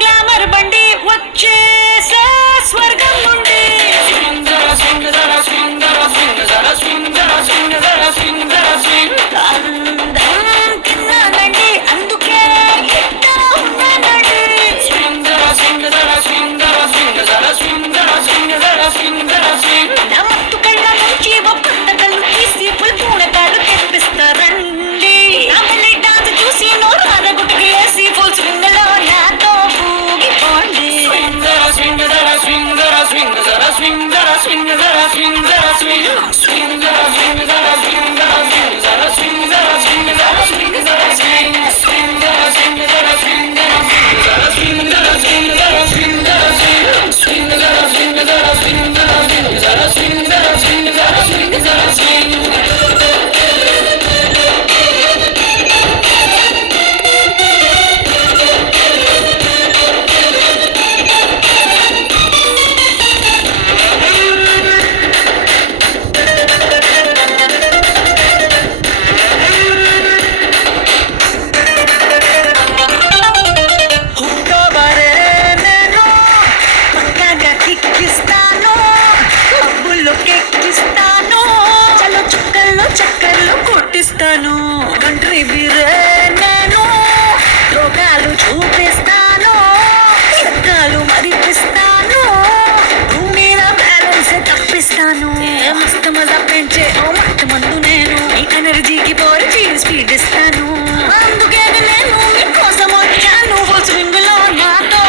glamour బండి వచ్చేసా స్వర్గం నుండి తిన్నానండి అందుకే ఎట్టా ఉన్నానండి నా మత్తు కళ్ళ నుంచి ఒక్కొక్క కళ్ళు తీసి పుల్పూడతాడు తెప్పిస్తారండి నా మళ్ళీ డాన్స్ చూసి నోరు అరగుట్టుకు వేసి ఫుల్ స్వింగ్ లో నాతో ఊగిపోండి కంట్రీ బీరే నేను రోగాలు చూపిస్తాను ఎక్కాలు మరిపిస్తాను మీద బ్యాలెన్స్ తప్పిస్తాను మస్తు మజా పెంచే ఓ మత్తు మందు నేను ఈ ఎనర్జీకి పోయి స్పీడ్ ఇస్తాను అందుకే నేను మీకోసం వచ్చాను ఫుల్ స్వింగ్ లో నాతో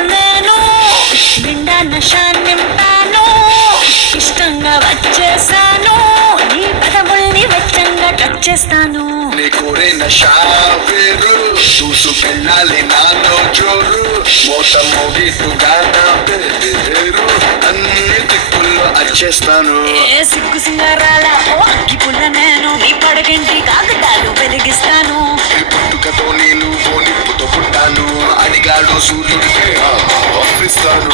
నేను నిండా నషా నింపాను ఇష్టంగా వచ్చేసాను నీ పదముల్ని వెచ్చంగా టచ్ చేస్తాను నీ కోరే నషా వేరు చూసుకెళ్ళాలి నాలో జోరు మోసం మోగిట్టుగా నా పేరు అన్ని దిక్కుల్లో అచ్చేస్తాను ఏ సిగ్గు సింగారాల ఓ అక్కి పుల్ల నేను నీ పడకంటి కాగడాలు వెలిగిస్తాను పుట్టుకతో నేను నిప్పుతో పుట్టాను అడిగాడు సూర్యుడికి పంపిస్తాను